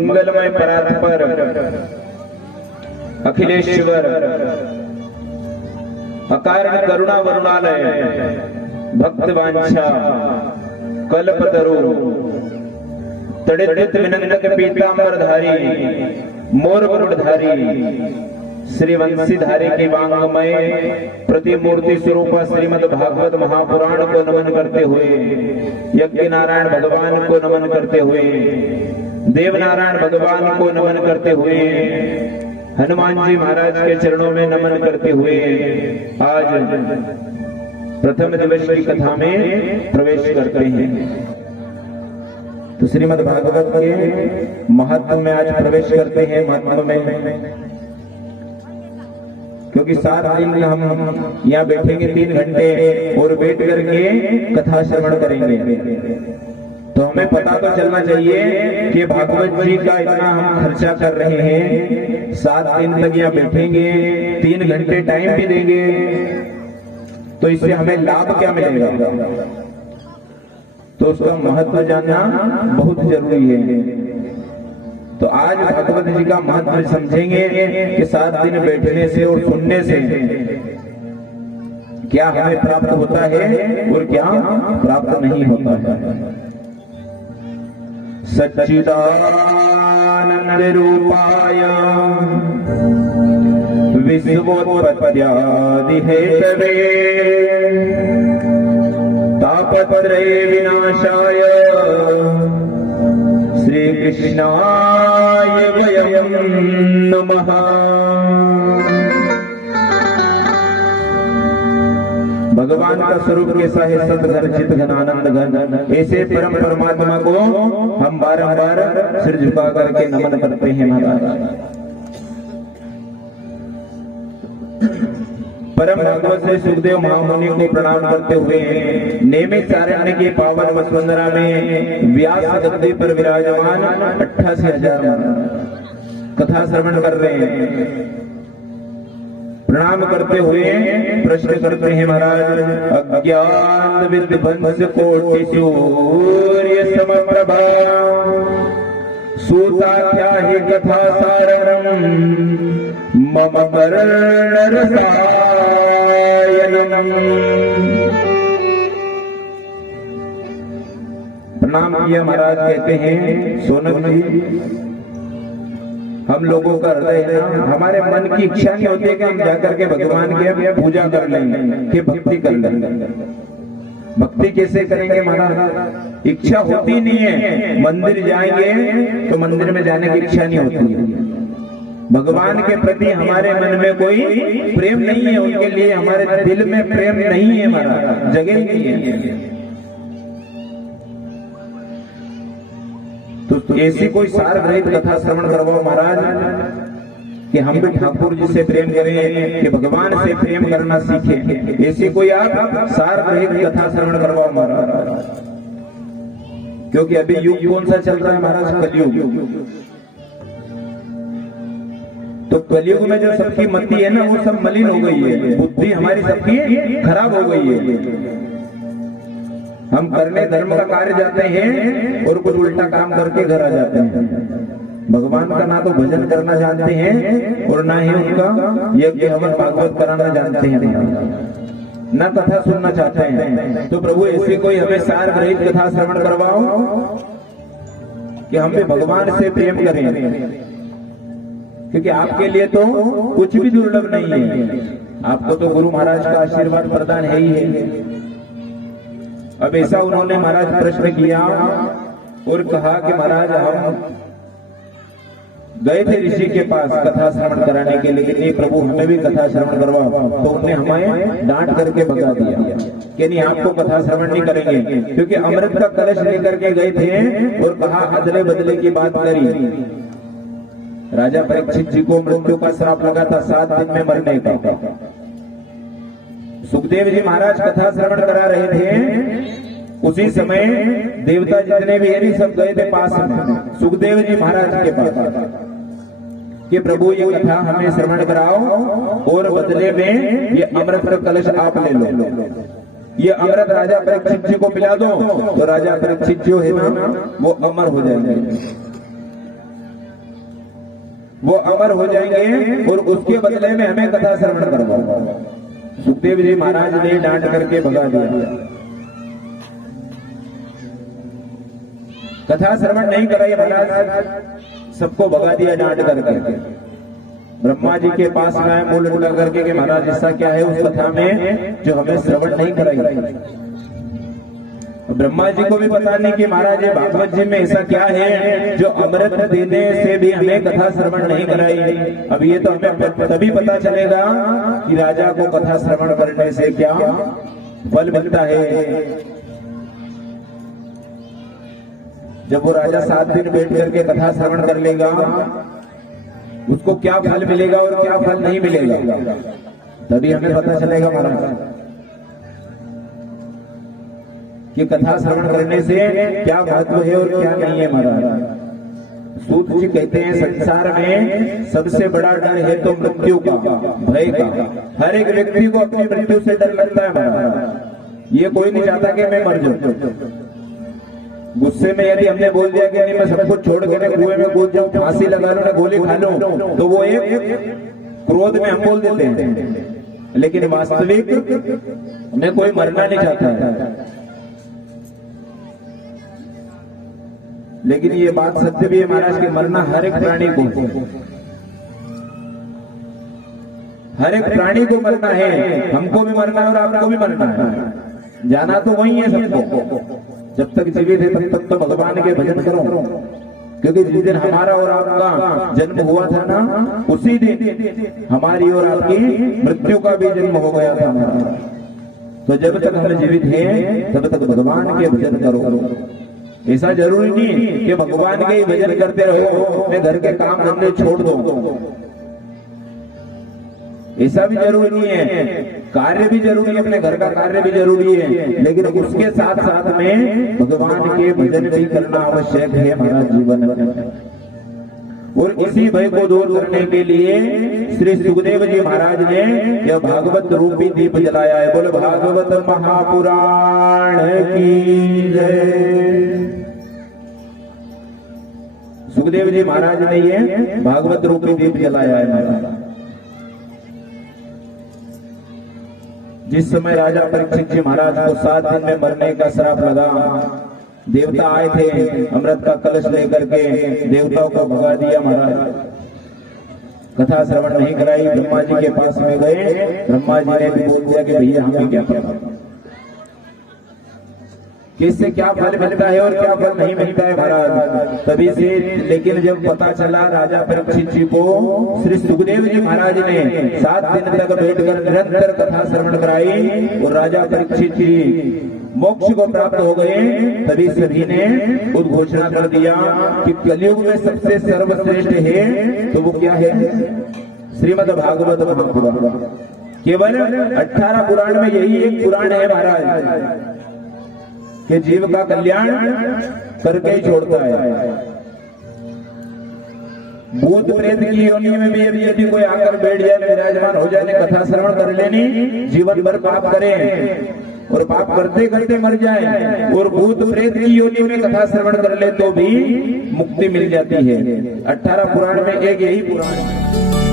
मंगलमय परात्पर अखिलेश्वर अकारण करुणा वरुणालय भक्तवांछा कल्पतरु तड़ित विनंदक पीतांबरधारी मोर मुकुटधारी श्री वंशीधारी की वांगमय प्रतिमूर्ति स्वरूप श्रीमद् भागवत महापुराण को नमन करते हुए, यज्ञ नारायण भगवान को नमन करते हुए, देव नारायण भगवान को नमन करते हुए, हनुमान जी महाराज के चरणों में नमन करते हुए आज प्रथम दिवस की कथा में प्रवेश करते हैं। तो श्रीमद् भागवत के महत्व में आज प्रवेश करते हैं। महत्व में क्योंकि 7 दिन हम यहाँ बैठेंगे 3 घंटे और बैठ करके कथा श्रवण करेंगे, तो हमें पता तो चलना चाहिए कि भागवत जी का इतना हम खर्चा कर रहे हैं, 7 दिन तक यहाँ बैठेंगे, 3 घंटे टाइम भी देंगे, तो इससे हमें लाभ क्या मिलेगा? तो उसका महत्व जानना बहुत जरूरी है। तो आज भागवत जी का महत्व समझेंगे कि 7 दिन बैठने से और सुनने से क्या हमें प्राप्त होता है और क्या प्राप्त नहीं होता है। सच्चिदानंद रूपाय विश्वोत्पत्त्यादि हेतवे तापत्रय विनाशाय श्री कृष्णाय वयं नमः। भगवान का स्वरूप कैसा है? सद्घन चित घन आनंद घन। ऐसे परम परमात्मा को हम बारंबार सिर झुका करके नमन करते हैं। महाराज परम भागवत से सुखदेव महामुनि को प्रणाम करते हुए नैमिषारण्य के पावन वसुंधरा में व्यास गद्दी पर विराजमान 88,000 कथा श्रवण कर रहे हैं। प्रणाम करते हुए प्रश्न करते हैं महाराज। अज्ञान विध्वंस कोटि सूर्य समप्रभा सूता क्या ही कथा सारम मम कर्णरसायनम। प्रणाम किया महाराज। कहते हैं सोनक जी, हम लोगों का हृदय है ना, हमारे मन की इच्छा नहीं होती कि हम जाकर के भगवान की पूजा कर लें, कि भक्ति कर लें। भक्ति कैसे करेंगे महाराज? इच्छा होती नहीं है। मंदिर जाएंगे तो मंदिर में जाने की इच्छा नहीं होती है। भगवान के प्रति हमारे मन में कोई प्रेम नहीं है, उनके लिए हमारे दिल में प्रेम नहीं है महाराज, जगह ही नहीं है। तो ऐसी कोई सार रहित कथा श्रवण करवाओ महाराज कि हम भी ठाकुर जी से प्रेम करें, कि भगवान से प्रेम करना सीखें। ऐसी कोई आप सार रहित कथा श्रवण करवाओ महाराज। क्योंकि अभी युग कौन सा चल रहा है महाराज? कलयुग। तो कलयुग में जो सबकी मति है ना, वो सब मलिन हो गई है। बुद्धि हमारी सबकी खराब हो गई है। हम करने धर्म का कार्य जाते हैं और कुछ उल्टा काम करके घर आ जाते हैं। भगवान का ना तो भजन करना जानते हैं और ना ही उनका यज्ञ हवन भागवत कराना जानते हैं, ना कथा सुनना चाहते हैं। तो प्रभु ऐसे कोई हमें सार रहित कथा श्रवण करवाओ कि हम भी भगवान से प्रेम करें। क्योंकि आपके लिए तो कुछ भी दुर्लभ नहीं है। आपको तो गुरु महाराज का आशीर्वाद प्रदान है ही है। अब ऐसा उन्होंने महाराज प्रश्न किया और कहा कि महाराज हम गए थे ऋषि के पास कथा श्रवण कराने के लिए, नहीं प्रभु हमें भी कथा श्रवण करवा। तो उन्हें हमें डांट करके भगा दिया कि नहीं, आपको कथा श्रवण नहीं करेंगे। क्योंकि अमृत का कलश लेकर के गए थे और कहा अदले बदले की बात करी। राजा परीक्षित जी को मृत्यु का श्राप लगा था 7 दिन में मरने का। सुखदेव जी महाराज कथा श्रवण करा रहे थे। उसी समय देवता जितने भी है सब गए थे पास में सुखदेव जी महाराज के पास कि प्रभु ये कथा हमें श्रवण कराओ और बदले में ये अमृत का कलश आप ले लो। ये अमृत राजा परीक्षित जी को पिला दो तो राजा परीक्षित जो है ना वो अमर हो जाएंगे। वो अमर हो जाएंगे और उसके बदले में हमें कथा श्रवण करवाओ। सुखदेव जी महाराज ने डांट करके भगा दिया, कथा श्रवण नहीं कराई महाराज, सबको भगा दिया डांट करके। ब्रह्मा जी के पास में मुंह लटका करके कि महाराज ऐसा क्या है उस कथा में जो हमें श्रवण नहीं कराई। ब्रह्मा जी को भी पता नहीं कि महाराज ये भागवत जी में ऐसा क्या है जो अमृत देने से भी हमें कथा श्रवण नहीं कराई। अब ये तो हमें तभी पता चलेगा कि राजा को कथा श्रवण करने से क्या फल मिलता है। जब वो राजा 7 दिन बैठ करके कथा श्रवण कर लेगा, उसको क्या फल मिलेगा और क्या फल नहीं मिलेगा, तभी हमें पता चलेगा महाराज कि कथा श्रवण करने से क्या महत्व है और क्या नहीं है। महाराज सूत जी कहते हैं संसार में सबसे बड़ा डर है तो मृत्यु का, भय का। हर एक व्यक्ति को अपनी मृत्यु से डर लगता है महाराज। ये कोई नहीं चाहता कि मैं मर जाऊं। गुस्से में यदि हमने बोल दिया कि नहीं मैं सब कुछ छोड़ के कुएं में कूद जाऊं, फांसी लगा लूं, गोली खा लूं, तो वो एक क्रोध में हम बोल देते हैं। लेकिन वास्तविक में कोई मरना नहीं चाहता है। लेकिन ये बात सत्य भी है महाराज कि मरना हर एक प्राणी को, हर एक प्राणी को मरना है। हमको भी मरना है और आपको भी मरना है। जाना तो वही है सबको। जब तक जीवित है तब तक तो भगवान के भजन करो, क्योंकि जिस दिन हमारा और आपका जन्म हुआ था ना, उसी दिन हमारी और आपकी मृत्यु का भी जन्म हो गया था। तो जब तक हम जीवित हैं तब तक भगवान के भजन करो। ऐसा जरूरी नहीं कि भगवान के ही भजन करते रहो, अपने घर के काम धंधे छोड़ दो, ऐसा भी जरूरी नहीं है। कार्य भी जरूरी है, अपने घर का कार्य भी जरूरी है, लेकिन उसके साथ साथ में भगवान के भजन भी करना आवश्यक है हमारा जीवन में। और इसी भय को दूर करने के लिए श्री सुखदेव जी महाराज ने यह भागवत रूपी दीप जलाया है। बोले भागवत महापुराण की जय। सुखदेव जी महाराज ने ये भागवत रूपी दीप जलाया है महाराज। जिस समय राजा परीक्षित जी महाराज को 7 दिन में मरने का श्राप लगा, देवता आए थे अमृत का कलश लेकर के, देवताओं को भगा दिया महाराज। कथा श्रवण नहीं कराई, ब्रह्मा जी के पास में गए, ब्रह्मा जी ने भी बोल दिया कि भैया हमें क्या पता किससे क्या फल मिलता है और क्या फल नहीं मिलता है महाराज। तभी से लेकिन जब पता चला राजा परीक्षित जी को, श्री सुखदेव जी महाराज ने 7 दिन तक बैठकर निरंतर कथा श्रवण कराई और राजा परीक्षित जी मोक्ष को प्राप्त हो गए। तभी सभी ने उद्घोषणा कर दिया कि कलयुग में सबसे सर्वश्रेष्ठ है तो वो क्या है, श्रीमद् भागवत महापुराण। केवल 18 पुराण में यही एक पुराण है महाराज कि जीव का कल्याण करके ही छोड़ता है। भूत प्रेत की योनि में भी यदि कोई आकर बैठ जाए, विराजमान हो जाए, कथा श्रवण कर लेनी, जीवन भर पाप करें और पाप करते करते मर जाए और भूत प्रेत की योनि में कथा श्रवण कर ले तो भी मुक्ति मिल जाती है। 18 पुराण में एक यही पुराण है।